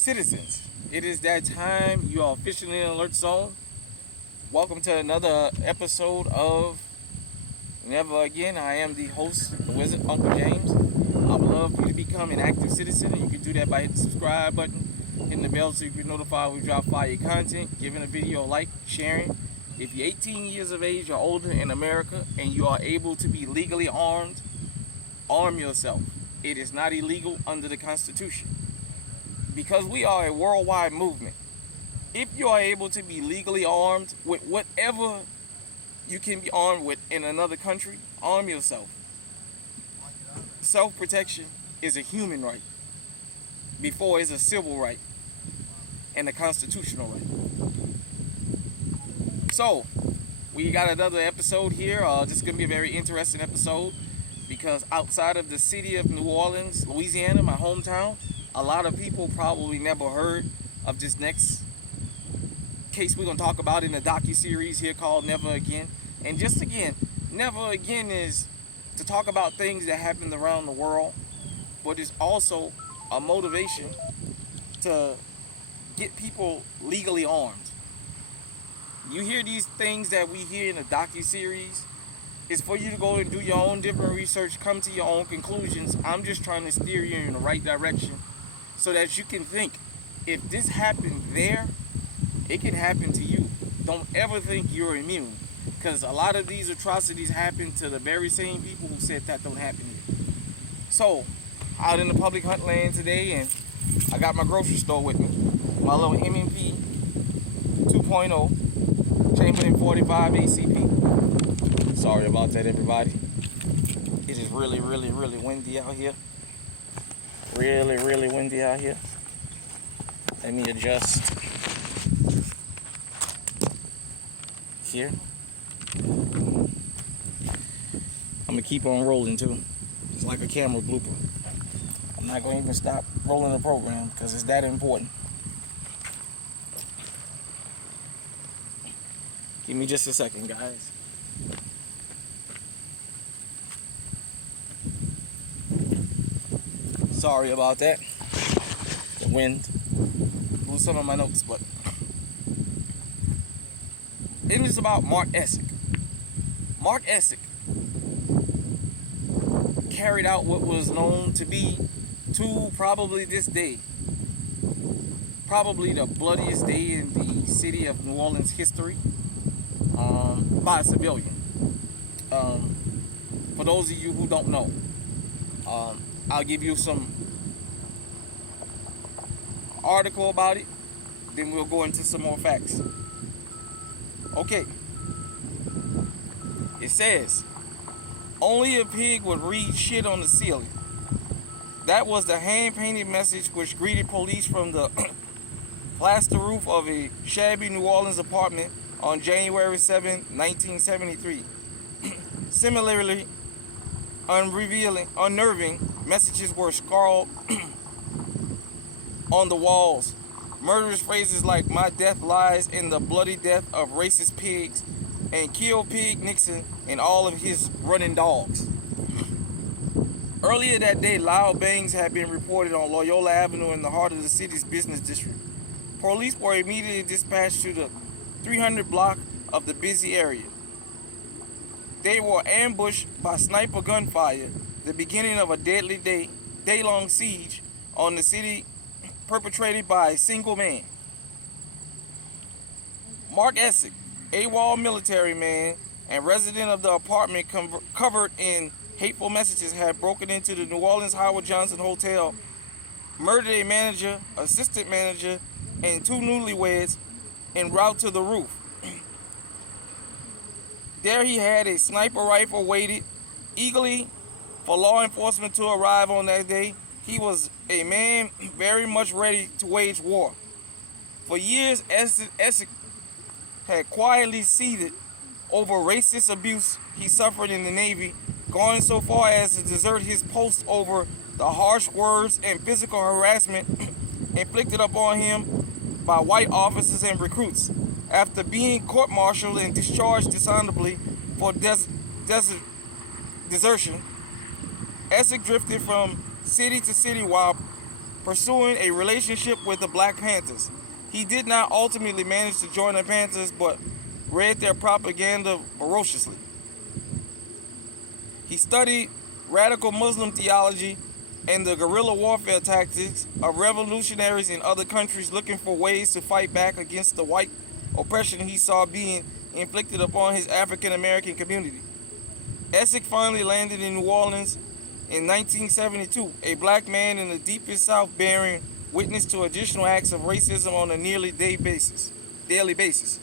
Citizens, it is that time. You are officially in alert zone. Welcome to another episode of Never Again. I am the host, the wizard, Uncle James. I would love for you to become an active citizen, and you can do that by hitting the subscribe button, hitting the bell so you can be notified when we drop fire content, giving a video a like, sharing. If you're 18 years of age or older in America and you are able to be legally armed, arm yourself. It is not illegal under the Constitution. Because we are a worldwide movement, if you are able to be legally armed with whatever you can be armed with in another country, arm yourself. Self-protection is a human right before it's a civil right and a constitutional right. So, we got another episode here. This is going to be a very interesting episode because outside of the city of New Orleans, Louisiana, my hometown, a lot of people probably never heard of this next case we're going to talk about in the docu-series here called Never Again. And just again, Never Again is to talk about things that happened around the world, but it's also a motivation to get people legally armed. You hear these things that we hear in the docu-series, it's for you to go and do your own different research, come to your own conclusions. I'm just trying to steer you in the right direction so that you can think, if this happened there, it can happen to you. Don't ever think you're immune, because a lot of these atrocities happen to the very same people who said that don't happen here. So, out in the public hunt land today, and I got my grocery store with me, my little M&P 2.0 Chamberlain 45 ACP. Sorry about that, everybody. It is really, really, really windy out here. Really, really windy out here. Let me adjust here. I'm gonna keep on rolling too. It's like a camera blooper. I'm not gonna even stop rolling the program because it's that important. Give me just a second, guys. Sorry about that. The wind blew some of my notes, but it was about Mark Essex. Mark Essex carried out what was known to be, to probably this day, probably the bloodiest day in the city of New Orleans history, by a civilian. For those of you who don't know, I'll give you some article about it, then we'll go into some more facts. Okay. It says, only a pig would read shit on the ceiling. That was the hand-painted message which greeted police from the plaster roof of a shabby New Orleans apartment on January 7, 1973. Similarly, unnerving messages were scrawled on the walls. Murderous phrases like "my death lies in the bloody death of racist pigs" and "kill Pig Nixon and all of his running dogs." Earlier that day, loud bangs had been reported on Loyola Avenue in the heart of the city's business district. Police were immediately dispatched to the 300 block of the busy area. They were ambushed by sniper gunfire, the beginning of a deadly day-long siege on the city perpetrated by a single man. Mark Essex, AWOL military man and resident of the apartment covered in hateful messages, had broken into the New Orleans Howard Johnson Hotel, murdered a manager, assistant manager, and two newlyweds en route to the roof. There he had a sniper rifle waited eagerly for law enforcement to arrive on that day. He was a man very much ready to wage war. For years, Essex had quietly seethed over racist abuse he suffered in the Navy, going so far as to desert his post over the harsh words and physical harassment inflicted upon him by white officers and recruits. After being court-martialed and discharged dishonorably for desertion, Essex drifted from city to city while pursuing a relationship with the Black Panthers. He did not ultimately manage to join the Panthers, but read their propaganda ferociously. He studied radical Muslim theology and the guerrilla warfare tactics of revolutionaries in other countries looking for ways to fight back against the white oppression he saw being inflicted upon his African American community. Essex finally landed in New Orleans in 1972, a black man in the deepest South bearing witness to additional acts of racism on a nearly daily basis.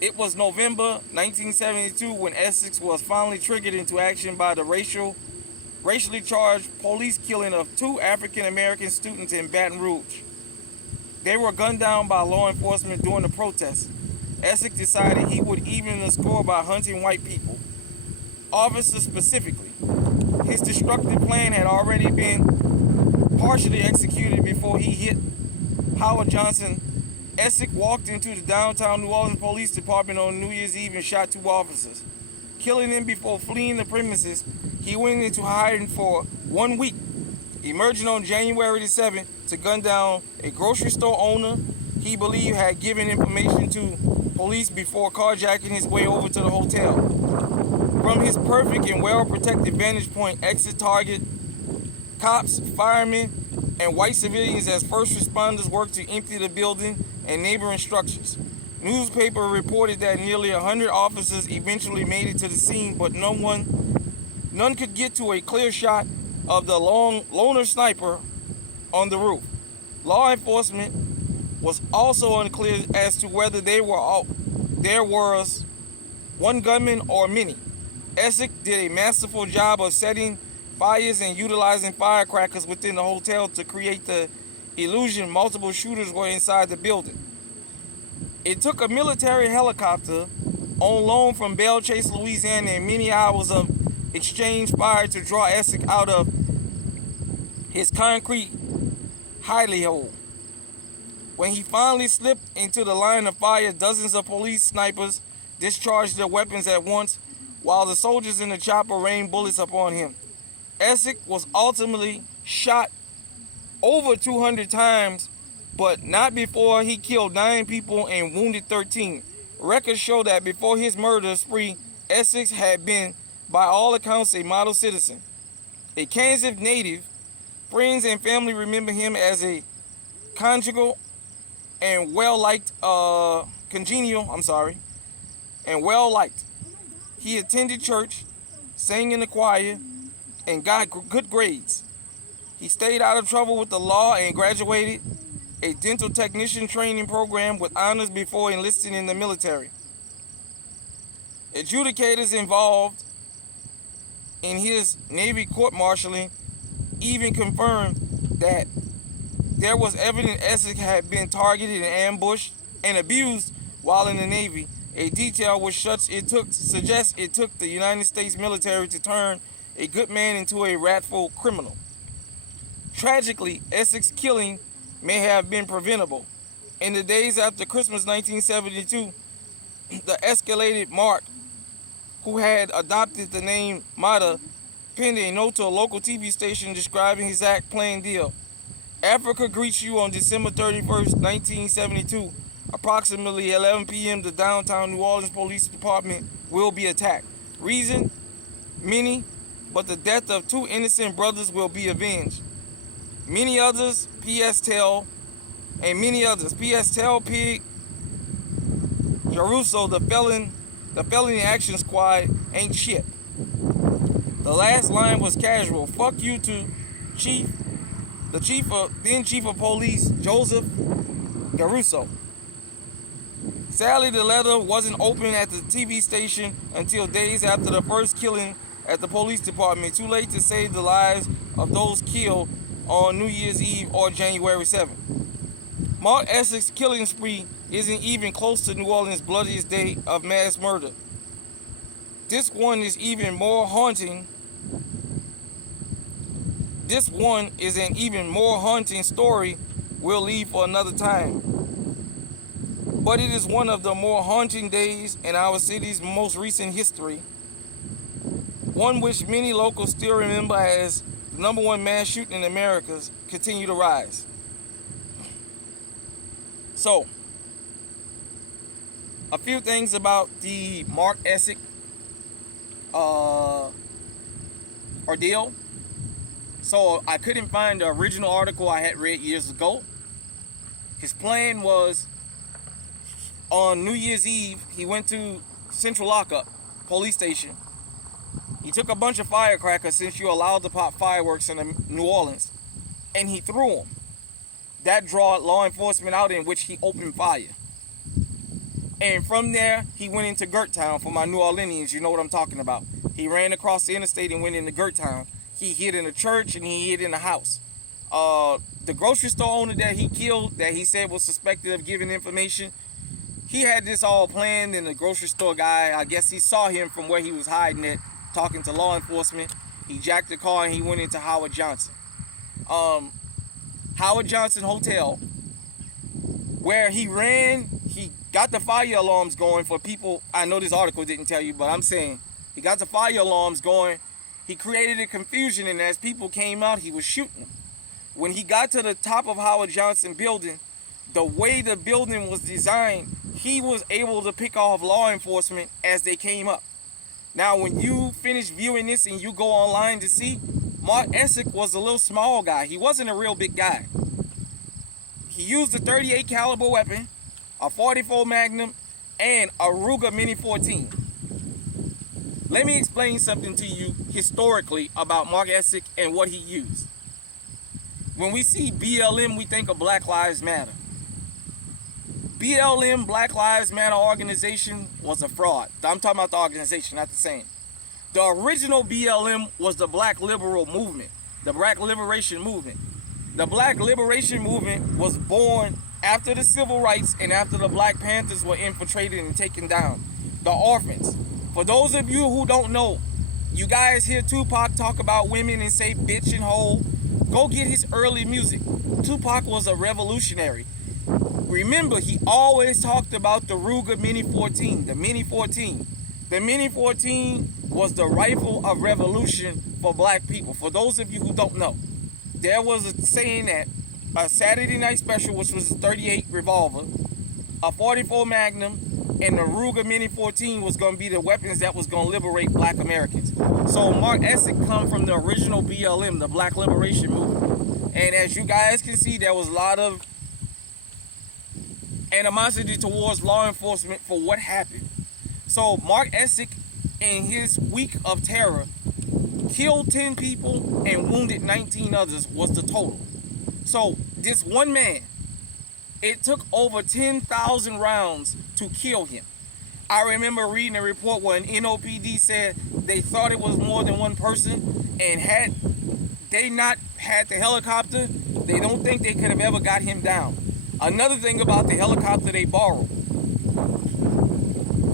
It was November 1972 when Essex was finally triggered into action by the racially charged police killing of 2 African American students in Baton Rouge. They were gunned down by law enforcement during the protest. Essex decided he would even the score by hunting white people, officers specifically. His destructive plan had already been partially executed before he hit Howard Johnson. Essex walked into the downtown New Orleans Police Department on New Year's Eve and shot 2 officers. Killing them before fleeing the premises, he went into hiding for 1 week, emerging on January the 7th to gun down a grocery store owner he believed had given information to police before carjacking his way over to the hotel. From his perfect and well-protected vantage point, Essex targeted cops, firemen, and white civilians as first responders worked to empty the building and neighboring structures. Newspaper reported that nearly 100 officers eventually made it to the scene, but none could get to a clear shot of the loner sniper on the roof. Law enforcement was also unclear as to whether there was one gunman or many. Essex did a masterful job of setting fires and utilizing firecrackers within the hotel to create the illusion multiple shooters were inside the building. It took a military helicopter on loan from Belle Chase, Louisiana, and many hours of exchange fire to draw Essex out of his concrete hidey hole. When he finally slipped into the line of fire, dozens of police snipers discharged their weapons at once, while the soldiers in the chopper rained bullets upon him. Essex was ultimately shot over 200 times, but not before he killed 9 people and wounded 13. Records show that before his murder spree, Essex had been, by all accounts, a model citizen. A Kansas native, friends and family remember him as a congenial and well-liked. He attended church, sang in the choir, and got good grades. He stayed out of trouble with the law and graduated a dental technician training program with honors before enlisting in the military. Adjudicators involved in his Navy court-martialing even confirmed that there was evidence Essex had been targeted and ambushed and abused while in the Navy, a detail which suggests it took the United States military to turn a good man into a wrathful criminal. Tragically, Essex killing may have been preventable. In the days after Christmas 1972, the escalated Mark, who had adopted the name Mata, penned a note to a local TV station describing his act plain deal. Africa greets you on December 31st, 1972. Approximately 11 p.m., the downtown New Orleans Police Department will be attacked. Reason? Many, but the death of 2 innocent brothers will be avenged. Many others, P.S. Tell, and many others. P.S. Tell Pig, Jeruso, the felony action squad ain't shit. The last line was casual. Fuck you to then Chief of Police, Joseph Jeruso. Sadly, the letter wasn't opened at the TV station until days after the first killing at the police department. Too late to save the lives of those killed on New Year's Eve or January 7th. Mark Essex's killing spree isn't even close to New Orleans' bloodiest day of mass murder. This one is an even more haunting story we'll leave for another time. But it is one of the more haunting days in our city's most recent history, one which many locals still remember as number one mass shooting in America continue to rise. So, a few things about the Mark Essex ordeal. So I couldn't find the original article I had read years ago. His plan was, on New Year's Eve, he went to Central Lockup police station. He took a bunch of firecrackers, since you're allowed to pop fireworks in New Orleans, and he threw them. That drawed law enforcement out, in which he opened fire. And from there, he went into Gerttown. For my New Orleanians, you know what I'm talking about. He ran across the interstate and went into Gerttown. He hid in a church and he hid in a house. The grocery store owner that he killed, that he said was suspected of giving information, he had this all planned, and the grocery store guy, I guess he saw him from where he was hiding at, talking to law enforcement. He jacked the car and he went into Howard Johnson. Howard Johnson Hotel, where he ran, he got the fire alarms going for people. I know this article didn't tell you, but I'm saying he got the fire alarms going. He created a confusion, and as people came out, he was shooting them. When he got to the top of Howard Johnson building, the way the building was designed, he was able to pick off law enforcement as they came up. Now, when you finish viewing this and you go online to see, Mark Essex was a little small guy. He wasn't a real big guy. He used a 38 caliber weapon, a 44 Magnum, and a Ruger Mini 14. Let me explain something to you historically about Mark Essex and what he used. When we see BLM, we think of Black Lives Matter. BLM, Black Lives Matter organization, was a fraud. I'm talking about the organization, not the same. The original BLM was the Black Liberal Movement, the Black Liberation Movement. The Black Liberation Movement was born after the Civil Rights and after the Black Panthers were infiltrated and taken down. The orphans. For those of you who don't know, you guys hear Tupac talk about women and say bitch and hoe. Go get his early music. Tupac was a revolutionary. Remember, he always talked about the Ruger Mini 14, the Mini 14. The Mini 14 was the rifle of revolution for black people. For those of you who don't know, there was a saying that a Saturday Night Special, which was a 38 revolver, a 44 Magnum, and the Ruger Mini 14 was going to be the weapons that was going to liberate black Americans. So Mark Essex come from the original BLM, the Black Liberation Movement. And as you guys can see, there was a lot of animosity towards law enforcement for what happened. So Mark Essex, in his week of terror, killed 10 people and wounded 19 others was the total. So this one man, it took over 10,000 rounds to kill him. I remember reading a report where an NOPD said they thought it was more than one person, and had they not had the helicopter, they don't think they could have ever got him down. Another thing about the helicopter they borrowed.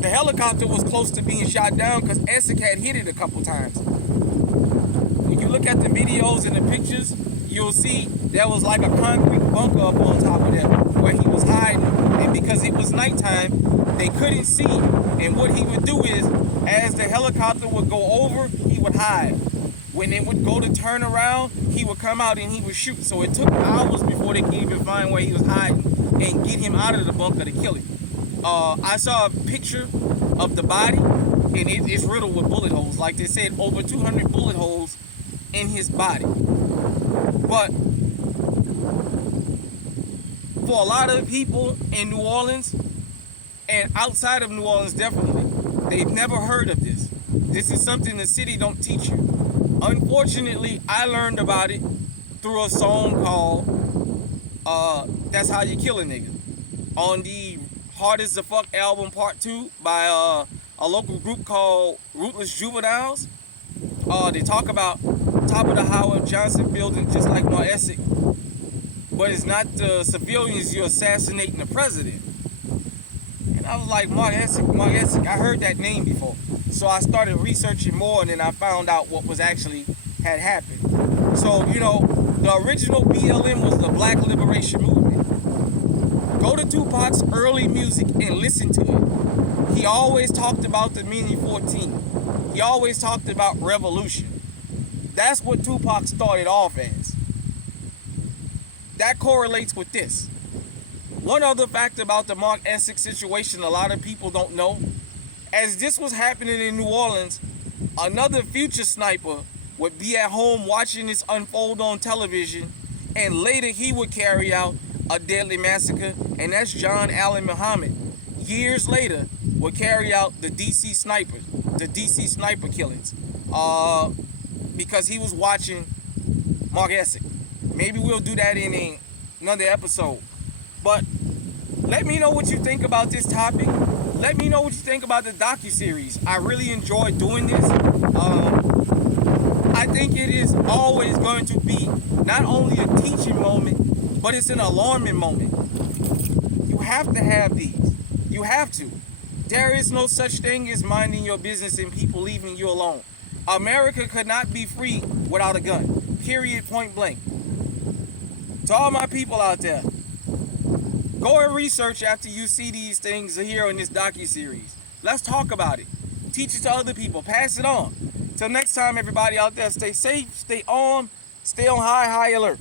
The helicopter was close to being shot down because Essex had hit it a couple times. When you look at the videos and the pictures, you'll see there was like a concrete bunker up on top of that where he was hiding. And because it was nighttime, they couldn't see. And what he would do is, as the helicopter would go over, he would hide. When it would go to turn around, he would come out and he would shoot. So it took hours before they could even find where he was hiding and get him out of the bunker to kill him. I saw a picture of the body, and it's riddled with bullet holes. Like they said, over 200 bullet holes in his body. But for a lot of people in New Orleans, and outside of New Orleans definitely, they've never heard of this. This is something the city don't teach you. Unfortunately, I learned about it through a song called That's How You Kill a Nigga on the Hard as the Fuck album Part 2 by a local group called Ruthless Juveniles. They talk about top of the Howard Johnson building just like Mark Essex, but it's not the civilians you're assassinating the president. And I was like, Mark Essex, I heard that name before. So I started researching more, and then I found out what was actually had happened. So, you know, the original BLM was the Black Liberation Movement. Go to Tupac's early music and listen to it. He always talked about the Mini 14. He always talked about revolution. That's what Tupac started off as. That correlates with this. One other fact about the Mark Essex situation a lot of people don't know, as this was happening in New Orleans, another future sniper would be at home watching this unfold on television, and later he would carry out a deadly massacre, and that's John Allen Muhammad. Years later, would carry out the DC sniper killings, because he was watching Mark Essex. Maybe we'll do that in another episode. But let me know what you think about this topic. Let me know what you think about the docuseries. I really enjoy doing this. I think it is always going to be not only a teaching moment, but it's an alarming moment. You have to have these. You have to. There is no such thing as minding your business and people leaving you alone. America could not be free without a gun. Period, point blank. To all my people out there, go and research after you see these things here in this docuseries. Let's talk about it. Teach it to other people. Pass it on. Till next time, everybody out there, stay safe, stay on high alert.